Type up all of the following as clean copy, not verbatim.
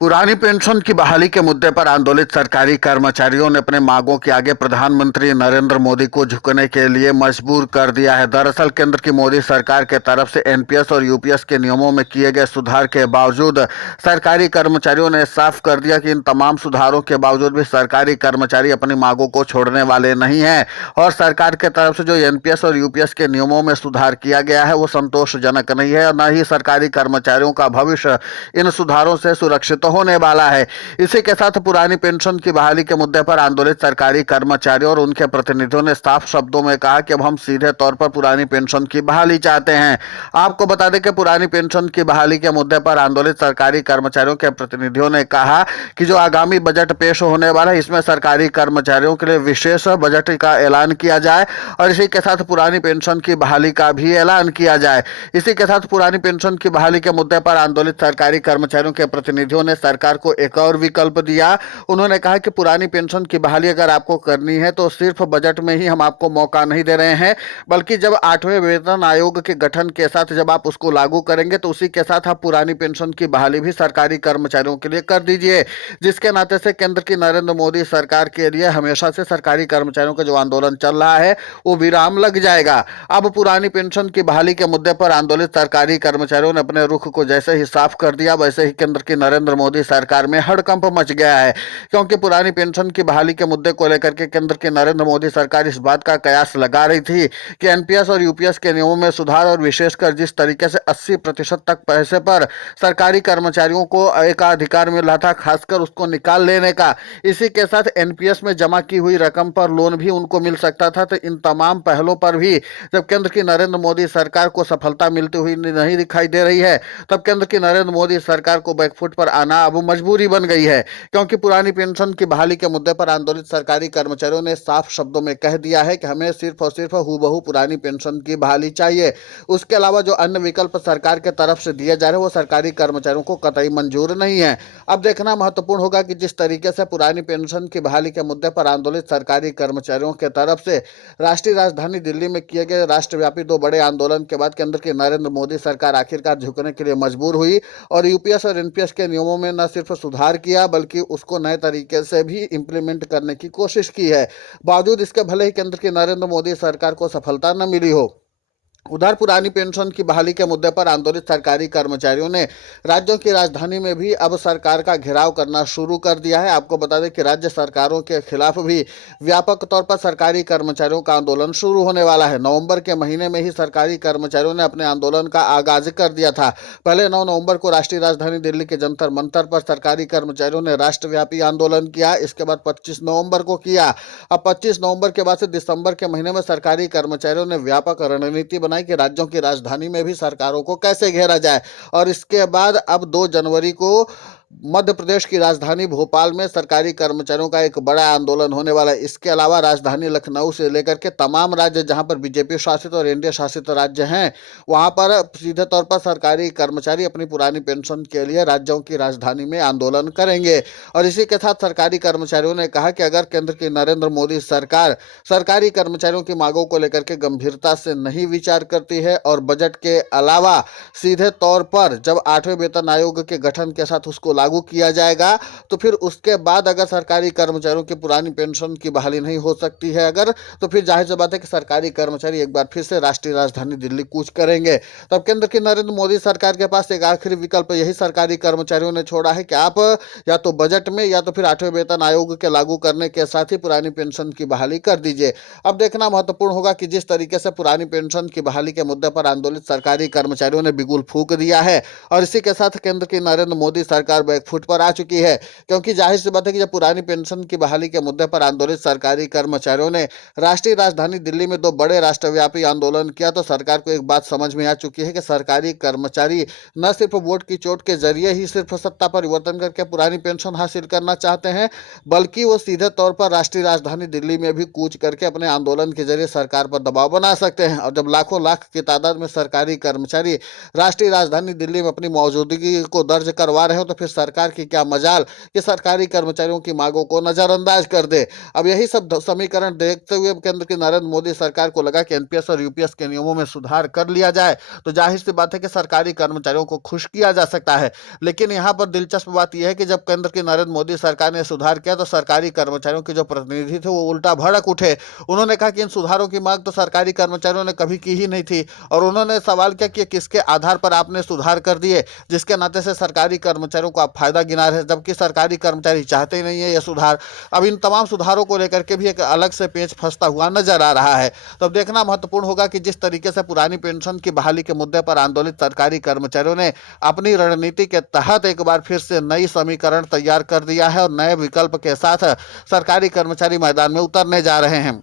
पुरानी पेंशन की बहाली के मुद्दे पर आंदोलित सरकारी कर्मचारियों ने अपने मांगों के आगे प्रधानमंत्री नरेंद्र मोदी को झुकने के लिए मजबूर कर दिया है। दरअसल केंद्र की मोदी सरकार के तरफ से एनपीएस और यूपीएस के नियमों में किए गए सुधार के बावजूद सरकारी कर्मचारियों ने साफ कर दिया कि इन तमाम सुधारों के बावजूद भी सरकारी कर्मचारी अपनी मांगों को छोड़ने वाले नहीं हैं और सरकार के तरफ से जो एनपीएस और यूपीएस के नियमों में सुधार किया गया है वो संतोषजनक नहीं है और न ही सरकारी कर्मचारियों का भविष्य इन सुधारों से सुरक्षित होने वाला है। इसी के साथ पुरानी पेंशन की बहाली के मुद्दे पर आंदोलित सरकारी कर्मचारियों और उनके प्रतिनिधियों ने साफ शब्दों में कहा कि अब हम सीधे तौर पर पुरानी पेंशन की बहाली चाहते हैं। आपको बता दें कि पुरानी पेंशन की बहाली के मुद्दे पर आंदोलित सरकारी कर्मचारियों के प्रतिनिधियों ने कहा कि जो आगामी बजट पेश होने वाला है इसमें सरकारी कर्मचारियों के लिए विशेष बजट का ऐलान किया जाए और इसी के साथ पुरानी पेंशन की बहाली का भी ऐलान किया जाए। इसी के साथ पुरानी पेंशन की बहाली के मुद्दे पर आंदोलित सरकारी कर्मचारियों के प्रतिनिधियों ने सरकार को एक और विकल्प दिया। उन्होंने कहा कि पुरानी पेंशन की बहाली अगर आपको करनी है तो सिर्फ बजट में ही हम आपको मौका नहीं दे रहे हैं, बल्कि जब 8वें वेतन आयोग के गठन के साथ जब आप उसको लागू करेंगे तो उसी के साथ आप पुरानी पेंशन की बहाली भी सरकारी कर्मचारियों के लिए कर दीजिए। जिसके नाते से केंद्र की नरेंद्र मोदी सरकार के लिए हमेशा से सरकारी कर्मचारियों का जो आंदोलन चल रहा है वो विराम लग जाएगा। अब पुरानी पेंशन की बहाली के मुद्दे पर आंदोलित सरकारी कर्मचारियों ने अपने रुख को जैसे ही साफ कर दिया वैसे ही केंद्र की नरेंद्र मोदी सरकार में हड़कंप मच गया है, क्योंकि पुरानी पेंशन की बहाली के मुद्दे को लेकर के केंद्र की नरेंद्र मोदी सरकार इस बात का कयास लगा रही थी कि एनपीएस और यूपीएस के नियमों में सुधार और विशेषकर जिस तरीके से 80% तक पैसे पर सरकारी कर्मचारियों को एक अधिकार मिल रहा था, खासकर उसको निकाल लेने का, इसी के साथ एनपीएस में जमा की हुई रकम पर लोन भी उनको मिल सकता था। तो इन तमाम पहलों पर भी जब केंद्र की नरेंद्र मोदी सरकार को सफलता मिलती हुई नहीं दिखाई दे रही है तब केंद्र की नरेंद्र मोदी सरकार को बैकफुट पर आना अब मजबूरी बन गई है, क्योंकि पुरानी पेंशन की बहाली के मुद्दे पर आंदोलित सरकारी कर्मचारियों ने साफ शब्दों में कह दिया है कि हमें सिर्फ और सिर्फ हूबहू पुरानी पेंशन की बहाली चाहिए। उसके अलावा जो अन्य विकल्प सरकार के तरफ से दिए जा रहे हैं वो सरकारी कर्मचारियों को कतई मंजूर नहीं है। अब देखना महत्वपूर्ण होगा कि जिस तरीके से पुरानी पेंशन की बहाली के मुद्दे पर आंदोलित सरकारी कर्मचारियों के तरफ से राष्ट्रीय राजधानी दिल्ली में किए गए राष्ट्रव्यापी 2 बड़े आंदोलन के बाद केंद्र की नरेंद्र मोदी सरकार आखिरकार झुकने के लिए मजबूर हुई और यूपीएस और एनपीएस के नियमों में न सिर्फ सुधार किया बल्कि उसको नए तरीके से भी इंप्लीमेंट करने की कोशिश की है। बावजूद इसके भले ही केंद्र की नरेंद्र मोदी सरकार को सफलता न मिली हो, उधर पुरानी पेंशन की बहाली के मुद्दे पर आंदोलित सरकारी कर्मचारियों ने राज्यों की राजधानी में भी अब सरकार का घेराव करना शुरू कर दिया है। आपको बता दें कि राज्य सरकारों के खिलाफ भी व्यापक तौर पर सरकारी कर्मचारियों का आंदोलन शुरू होने वाला है। नवंबर के महीने में ही सरकारी कर्मचारियों ने अपने आंदोलन का आगाज कर दिया था। पहले 9 नवंबर को राष्ट्रीय राजधानी दिल्ली के जंतर मंतर पर सरकारी कर्मचारियों ने राष्ट्रव्यापी आंदोलन किया। इसके बाद 25 नवंबर को किया। अब 25 नवंबर के बाद से दिसंबर के महीने में सरकारी कर्मचारियों ने व्यापक रणनीति बनाई कि राज्यों की राजधानी में भी सरकारों को कैसे घेरा जाए और इसके बाद अब 2 जनवरी को मध्य प्रदेश की राजधानी भोपाल में सरकारी कर्मचारियों का एक बड़ा आंदोलन होने वाला है। इसके अलावा राजधानी लखनऊ से लेकर के तमाम राज्य जहां पर बीजेपी शासित और एनडीए शासित राज्य हैं वहां पर सीधे तौर पर सरकारी कर्मचारी अपनी पुरानी पेंशन के लिए राज्यों की राजधानी में आंदोलन करेंगे। और इसी के साथ सरकारी कर्मचारियों ने कहा कि अगर केंद्र की नरेंद्र मोदी सरकार सरकारी कर्मचारियों की मांगों को लेकर के गंभीरता से नहीं विचार करती है और बजट के अलावा सीधे तौर पर जब 8वें वेतन आयोग के गठन के साथ उसको लागू किया जाएगा तो फिर उसके बाद अगर सरकारी कर्मचारियों की पुरानी पेंशन की बहाली नहीं हो सकती है अगर, तो फिर जाहिर सी बात है कि सरकारी कर्मचारी एक बार फिर से राष्ट्रीय राजधानी दिल्ली कूच करेंगे। तब केंद्र की नरेंद्र मोदी सरकार के पास एक आखिरी विकल्प यही सरकारी कर्मचारियों ने छोड़ा है कि आप या तो बजट में या तो फिर 8वें वेतन आयोग के लागू करने के साथ ही पुरानी पेंशन की बहाली कर दीजिए। अब देखना महत्वपूर्ण होगा कि जिस तरीके से पुरानी पेंशन की बहाली के मुद्दे पर आंदोलित सरकारी कर्मचारियों ने बिगुल फूंक दिया है और इसी के साथ केंद्र की नरेंद्र मोदी सरकार बैकफुट पर आ चुकी है, क्योंकि जाहिर सी बात है कि जब पुरानी पेंशन की बहाली के मुद्दे पर आंदोलित सरकारी कर्मचारियों ने राष्ट्रीय राजधानी दिल्ली में 2 बड़े राष्ट्रव्यापी आंदोलन किया तो सरकार को एक बात समझ में आ चुकी है कि सरकारी कर्मचारी न सिर्फ वोट की चोट के जरिए ही सिर्फ सत्ता परिवर्तन करके पुरानी पेंशन हासिल करना चाहते हैं, बल्कि वो सीधे तौर पर राष्ट्रीय राजधानी दिल्ली में भी कूच करके अपने आंदोलन के जरिए सरकार पर दबाव बना सकते हैं। और जब लाखों लाख की तादाद में सरकारी कर्मचारी राष्ट्रीय राजधानी दिल्ली में अपनी मौजूदगी को दर्ज करवा रहे हो तो फिर सरकार की क्या मजाल कि सरकारी कर्मचारियों की मांगों को नजरअंदाज कर दे। अब यही सब समीकरण देखते हुए केंद्र की नरेंद्र मोदी सरकार को लगा कि एनपीएस और यूपीएस के नियमों में सुधार कर लिया जाए तो जाहिर सी बात है कि सरकारी कर्मचारियों को खुश किया जा सकता है। लेकिन यहाँ पर दिलचस्प बात यह है कि जब केंद्र की नरेंद्र मोदी सरकार ने सुधार किया तो सरकारी कर्मचारियों के जो प्रतिनिधि थे वो उल्टा भड़क उठे। उन्होंने कहा कि इन सुधारों की मांग तो सरकारी कर्मचारियों ने कभी की ही नहीं थी और उन्होंने सवाल किया कि किसके आधार पर आपने सुधार कर दिए जिसके नाते से सरकारी कर्मचारियों को आप फायदा गिना रहे हैं, जबकि सरकारी कर्मचारी चाहते ही नहीं है ये सुधार। अब इन तमाम सुधारों को लेकर के भी एक अलग से पेच फंसता हुआ नजर आ रहा है। तो अब देखना महत्वपूर्ण होगा कि जिस तरीके से पुरानी पेंशन की बहाली के मुद्दे पर आंदोलित सरकारी कर्मचारियों ने अपनी रणनीति के तहत एक बार फिर से नई समीकरण तैयार कर दिया है और नए विकल्प के साथ सरकारी कर्मचारी मैदान में उतरने जा रहे हैं।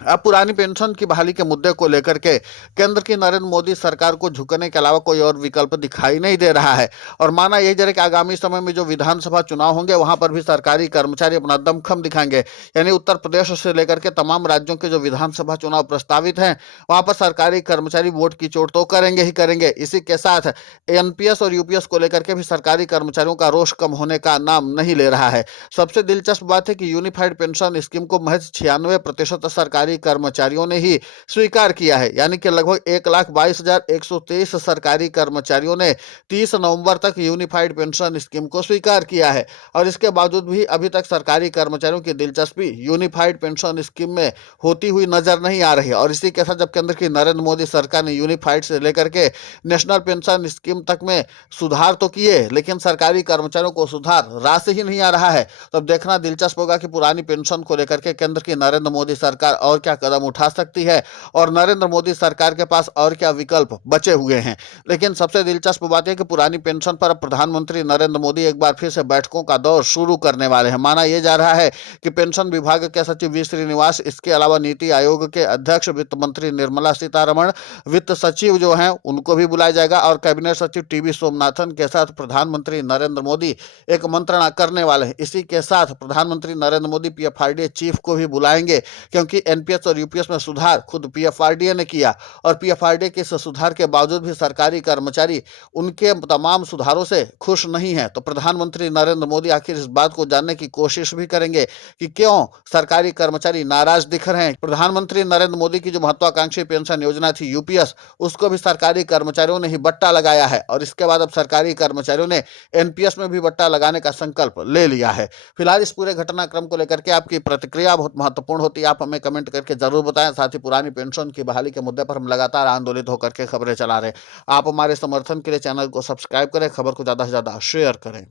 अब पुरानी पेंशन की बहाली के मुद्दे को लेकर के केंद्र की नरेंद्र मोदी सरकार को झुकने के अलावा कोई और विकल्प दिखाई नहीं दे रहा है और माना यही जा रहा है कि आगामी समय में जो विधानसभा चुनाव होंगे वहां पर भी सरकारी कर्मचारी अपना दमखम दिखाएंगे। यानी उत्तर प्रदेश से लेकर के तमाम राज्यों के जो विधानसभा चुनाव प्रस्तावित हैं वहां पर सरकारी कर्मचारी वोट की चोट तो करेंगे ही करेंगे। इसी के साथ एनपीएस और यूपीएस को लेकर के भी सरकारी कर्मचारियों का रोष कम होने का नाम नहीं ले रहा है। सबसे दिलचस्प बात है कि यूनिफाइड पेंशन स्कीम को महज 96% सरकारी कर्मचारियों ने ही स्वीकार किया है। यानी कि लगभग 1,22,123 सरकारी कर्मचारियों ने 30 नवंबर तक यूनिफाइड पेंशन स्कीम को स्वीकार किया है और इसके बावजूद भी अभी तक सरकारी कर्मचारियों की दिलचस्पी यूनिफाइड पेंशन स्कीम में होती हुई नजर नहीं आ रही है। और इसी के साथ जब केंद्र की नरेंद्र मोदी सरकार ने यूनिफाइड से लेकर के नेशनल पेंशन स्कीम तक में सुधार तो किए लेकिन सरकारी कर्मचारियों को सुधार राशि ही नहीं आ रहा है। तो अब देखना दिलचस्प होगा कि पुरानी पेंशन को लेकर के केंद्र की नरेंद्र मोदी सरकार और क्या कदम उठा सकती है और नरेंद्र मोदी सरकार के पास और क्या विकल्प बचे हुए हैं। लेकिन सबसे दिलचस्प बात यह कि पुरानी पेंशन पर प्रधानमंत्री नरेंद्र मोदी एक बार फिर से बैठकों का दौर शुरू करने वाले हैं। माना यह जा रहा है कि पेंशन विभाग के सचिव वी श्रीनिवास, इसके अलावा नीति आयोग के अध्यक्ष वित्त मंत्री निर्मला सीतारमण, वित्त सचिव जो हैं उनको भी बुलाया जाएगा और कैबिनेट सचिव टीवी सोमनाथन के साथ प्रधानमंत्री नरेंद्र मोदी एक मंत्रणा करने वाले हैं। इसी के साथ प्रधानमंत्री नरेंद्र मोदी पीएफआरडीए चीफ को भी बुलाएंगे क्योंकि एनपीएस और यूपीएस में सुधार खुद पीएफआरडीए ने किया और पीएफआरडीए के इस सुधार के बावजूद भी सरकारी कर्मचारी उनके तमाम सुधारों से खुश नहीं है। तो प्रधानमंत्री नरेंद्र मोदी आखिर इस बात को जानने की कोशिश भी करेंगे कि क्यों सरकारी कर्मचारी नाराज दिख रहे हैं। प्रधानमंत्री नरेंद्र मोदी की जो महत्वाकांक्षी पेंशन योजना थी यूपीएस, उसको भी सरकारी कर्मचारियों ने ही बट्टा लगाया है और इसके बाद अब सरकारी कर्मचारियों ने एनपीएस में भी बट्टा लगाने का संकल्प ले लिया है। फिलहाल इस पूरे घटनाक्रम को लेकर के आपकी प्रतिक्रिया बहुत महत्वपूर्ण होती है, आप हमें कमेंट करके जरूर बताएं। साथ ही पुरानी पेंशन की बहाली के मुद्दे पर हम लगातार आंदोलित होकर के खबरें चला रहे हैं। आप हमारे समर्थन के लिए चैनल को सब्सक्राइब करें, खबर को ज्यादा से ज्यादा शेयर करें।